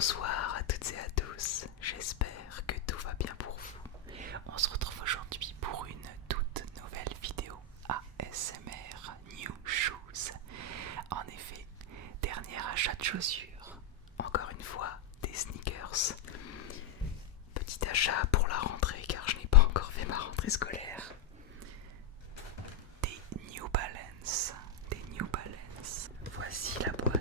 Bonsoir à toutes et à tous, j'espère que tout va bien pour vous. On se retrouve aujourd'hui pour une toute nouvelle vidéo ASMR New Shoes. En effet, dernier achat de chaussures, encore une fois des sneakers. Petit achat pour la rentrée car je n'ai pas encore fait ma rentrée scolaire. Des New Balance, des New Balance. Voici la boîte.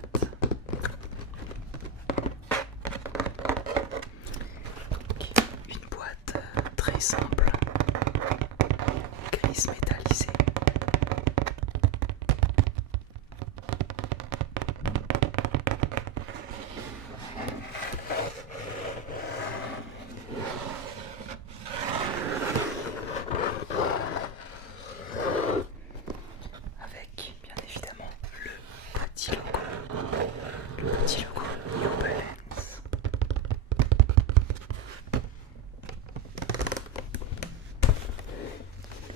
Une boîte très simple, grise métallisée. Avec bien évidemment le petit logo New Balance.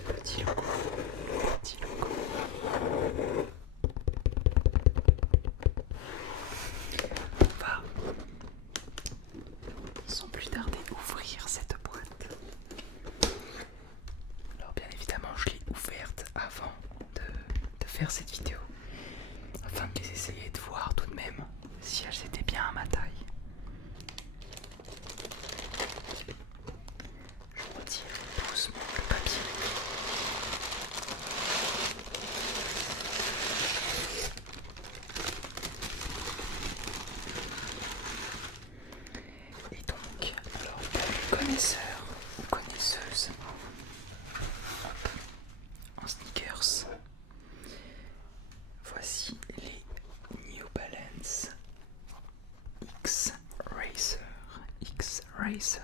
Petit logo, petit logo. On va sans plus tarder ouvrir cette boîte. Alors bien évidemment je l'ai ouverte avant de faire cette vidéo, afin de les essayer de voir tout de même si elles étaient bien à ma taille. Je retire doucement le papier. Et donc, alors pour les connaisseurs ou connaisseuses en sneakers, voici les New Balance X-Racer. X-Racer.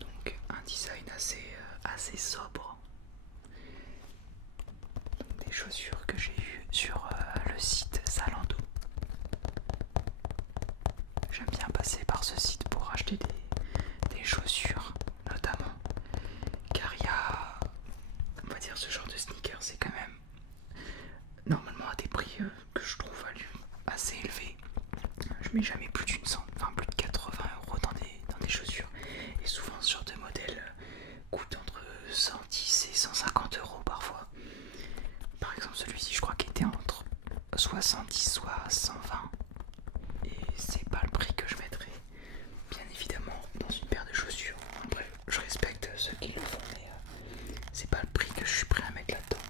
Donc un design assez sobre. Donc, des chaussures que j'ai eues sur le site Zalando. J'aime bien passer par ce site pour acheter des chaussures notamment, car il y a, on va dire, ce genre de sneakers, c'est quand même normalement à des prix que je trouve assez élevés. Je mets jamais plus d'une plus de 80 € dans des chaussures, et souvent ce genre de modèle coûte entre 110 et 150 € parfois. Par exemple celui-ci je crois qu'il était entre 70 soit 120, et c'est pas le prix que je mettrais bien évidemment dans une paire de chaussures. Bref, je respecte ceux qui le font, mais c'est pas le prix que je suis prêt à mettre là-dedans.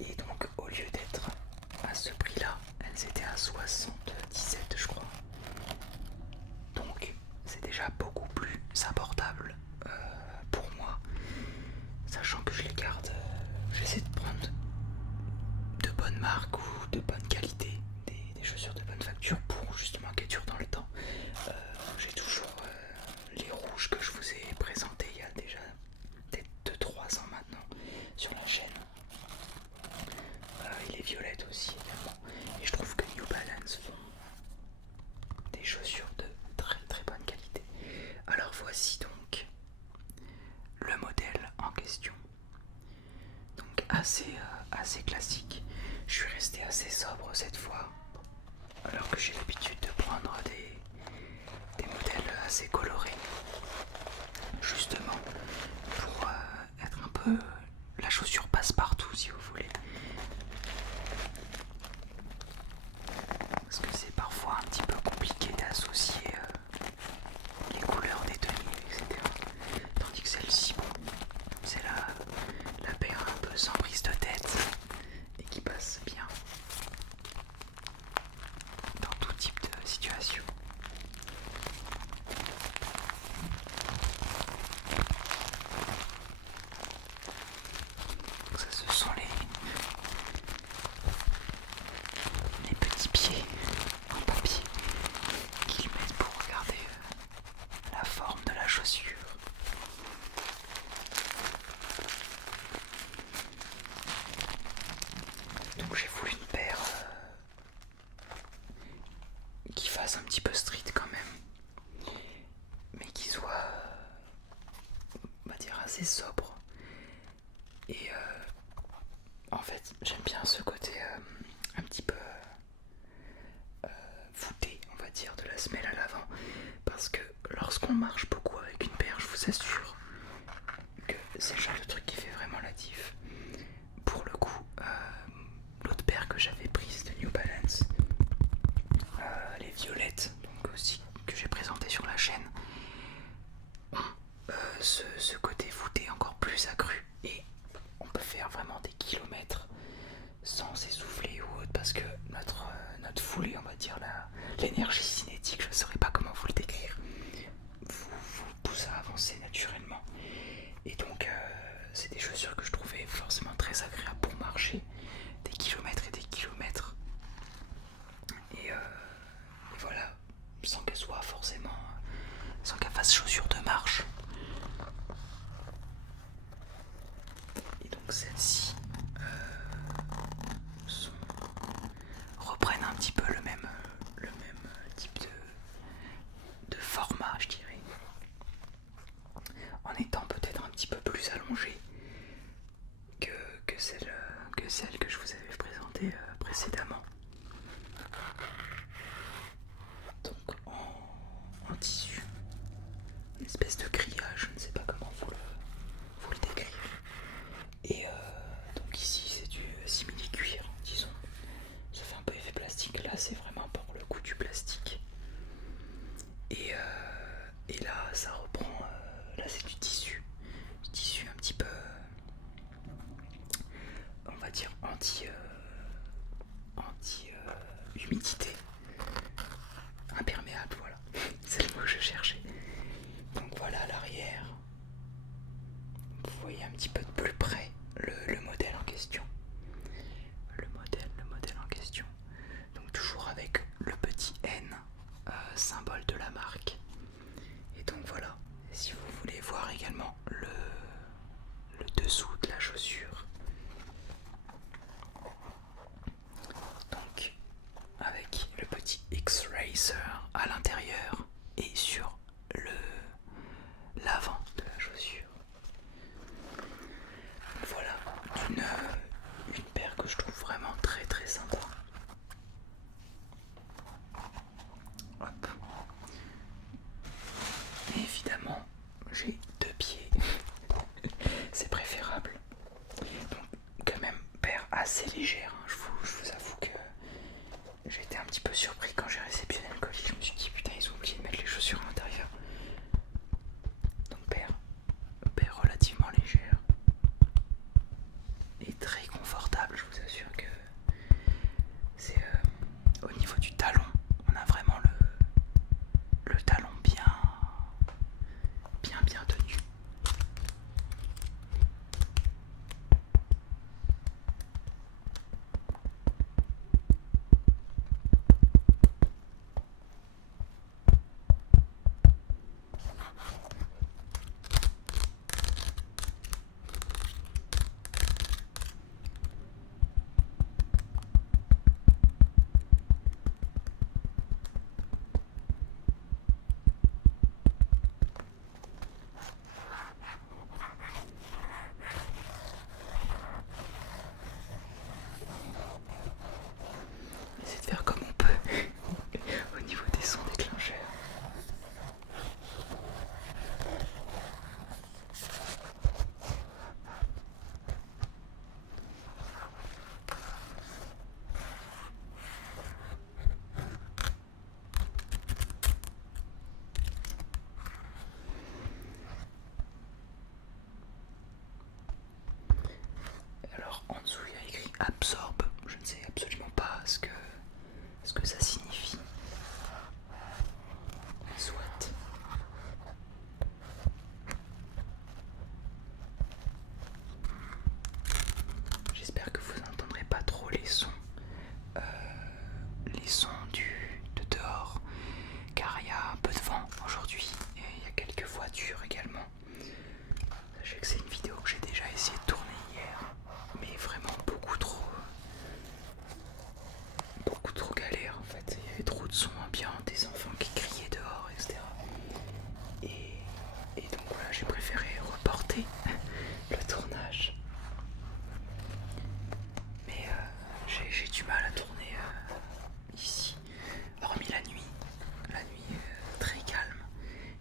Et donc au lieu d'être à ce prix là, elles étaient à 77 je crois. Donc c'est déjà beaucoup plus abordable pour moi, sachant que je les garde, j'essaie de prendre de bonnes marques ou de bonne qualité, des chaussures de bonne facture pour justement qu'elles durent dans le temps. J'ai toujours les rouges que je vous ai présentés il y a déjà peut-être 2-3 ans maintenant sur la chaîne, et les violettes aussi également, et je trouve que New Balance font des chaussures de très très bonne qualité. Alors voici donc le modèle en question, donc assez classique. Je suis resté assez sobre cette fois, alors que j'ai l'habitude de prendre des modèles assez colorés, justement pour être un peu la chaussure passe-partout si vous voulez, parce que c'est parfois un petit peu compliqué d'associer les couleurs des tenues, etc. Tandis que celle-ci, bon, c'est la paire un peu sans prise de tête et qui passe bien dans tout type de situation. Donc ça, ce sont les petits pieds en papier qu'ils mettent pour regarder la forme de la chaussure. Donc j'ai voulu une paire qui fasse un petit peu street quand même, mais qui soit, on va dire, assez sobre. Et en fait j'aime bien ce côté un petit peu voûté, on va on marche beaucoup avec une paire, je vous assure que c'est le genre de truc qui fait vraiment la diff. Pour le coup, l'autre paire que j'avais prise de New Balance, les violettes, donc aussi que j'ai présenté sur la chaîne, ont ce côté voûté encore plus accru et on peut faire vraiment des kilomètres sans s'essouffler ou autre parce que notre foulée, on va dire l'énergie cinétique, je ne saurais pas comment vous le décrire, vous pousse à avancer naturellement. Et donc c'est des chaussures que je trouvais forcément très agréables pour marcher des kilomètres et des kilomètres. Et voilà, sans qu'elle soit forcément, sans qu'elle fasse chaussures de marche. Et donc celles-ci reprennent un petit peu le même type de format, je dirais, en étant peut-être un petit peu plus allongée que celle que je vous avais présentée précédemment. Donc en tissu, une espèce de grillage, je ne sais pas comment vous le décrire. Et donc ici c'est du simili-cuir, disons. Ça fait un peu effet plastique, là c'est vraiment pour le coup du plastique. Et là ça reprend, là c'est du tissu un petit peu, on va dire anti-humidité, imperméable, voilà, c'est le mot que je cherchais. Donc voilà à l'arrière, vous voyez un petit peu de plus près le modèle en question. Le modèle en question. Donc toujours avec le petit N, symbole de la marque. Et donc voilà, et si vous voulez voir également le dessous de la chaussure, donc avec le petit X-Racer à l'intérieur et sur l'avant de la chaussure. Donc voilà, une paire que je trouve vraiment très très sympa. Hop. Mais évidemment, j'ai 2 pieds, c'est préférable. Donc quand même paire assez légère, hein. Je vous avoue que j'ai été un petit peu surpris quand j'ai réceptionné le colis. Je me suis dit putain, ils ont oublié de mettre les chaussures à l'intérieur. Donc paire relativement légère et très confortable. Je vous assure que c'est au niveau du talon, on a vraiment le talon bien tenu. C'est de faire comme on peut au niveau des sons déclencheurs. Alors en dessous il y a écrit absorbe, je ne sais absolument pas ce que ça signifie. Soit. J'espère que vous n'entendrez pas trop les sons de dehors, car il y a un peu de vent aujourd'hui et il y a quelques voitures également. Sachez que c'est une vidéo que j'ai déjà essayé de tourner hier, mais vraiment beaucoup trop galère en fait. Il y avait trop de sons ambiants, des enfants qui criaient dehors, etc. Et donc voilà, j'ai préféré reporter le tournage. Mais j'ai du mal à tourner ici, hormis la nuit très calme.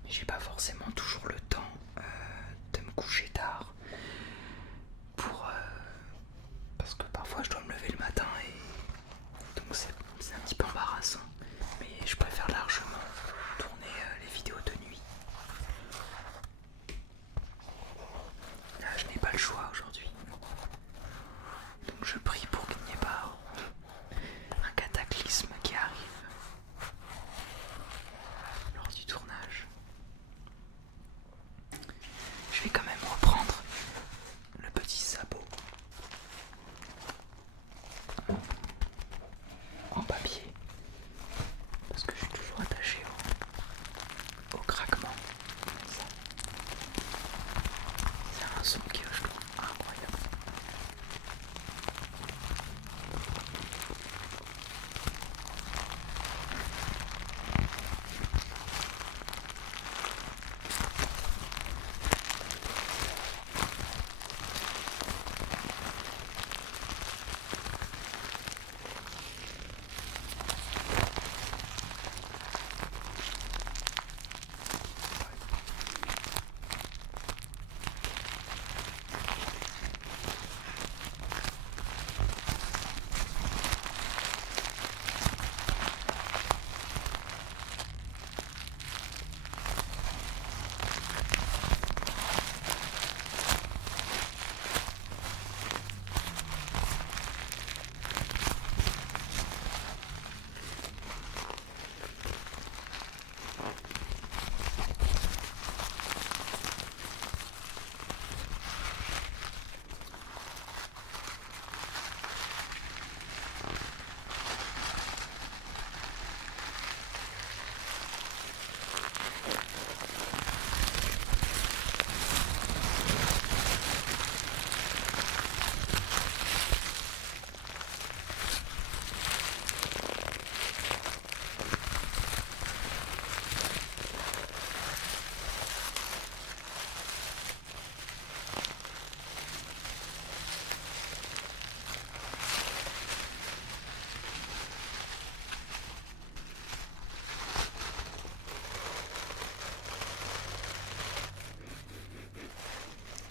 J'ai pas pas forcément toujours le temps de me coucher tard parce que parfois je dois me lever le matin et donc c'est un petit peu embarrassant, mais je préfère largement tourner les vidéos de nuit. Là je n'ai pas le choix aujourd'hui, donc je prie pour qu'il n'y ait pas un cataclysme qui arrive lors du tournage. Je vais quand même reprendre le petit sabot en papier parce que je suis toujours attaché au craquement. C'est un son que je trouve incroyable.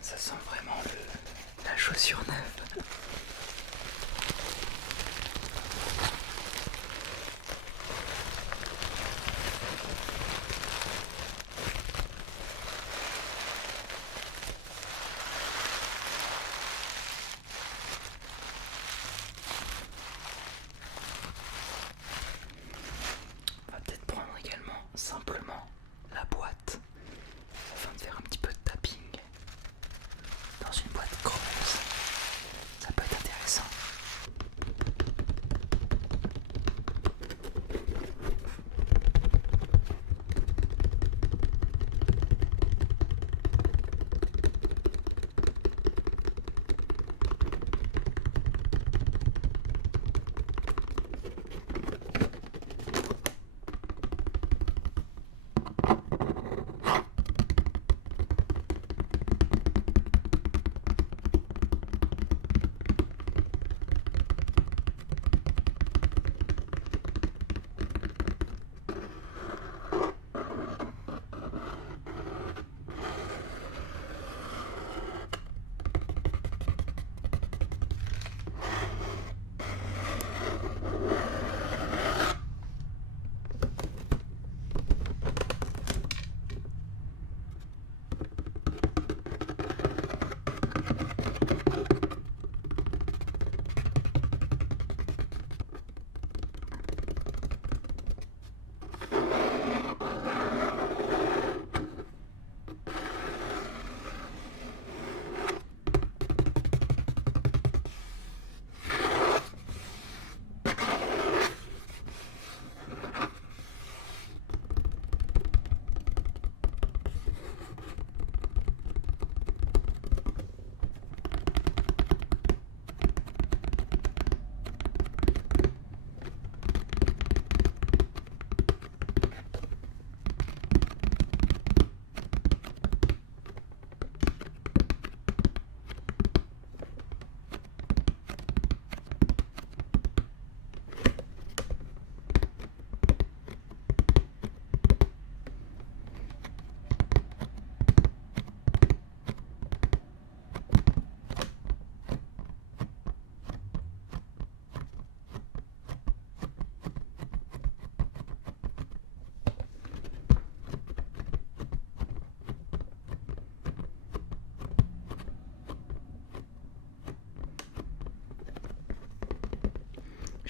Ça sent vraiment la chaussure neuve. On va peut-être prendre également simplement la boîte afin de faire un petit peu de tapping dans une boîte creuse. Ça peut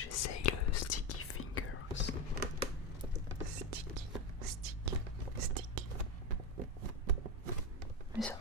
j'essaye le Sticky Fingers. Sticky, sticky, sticky. Mais ça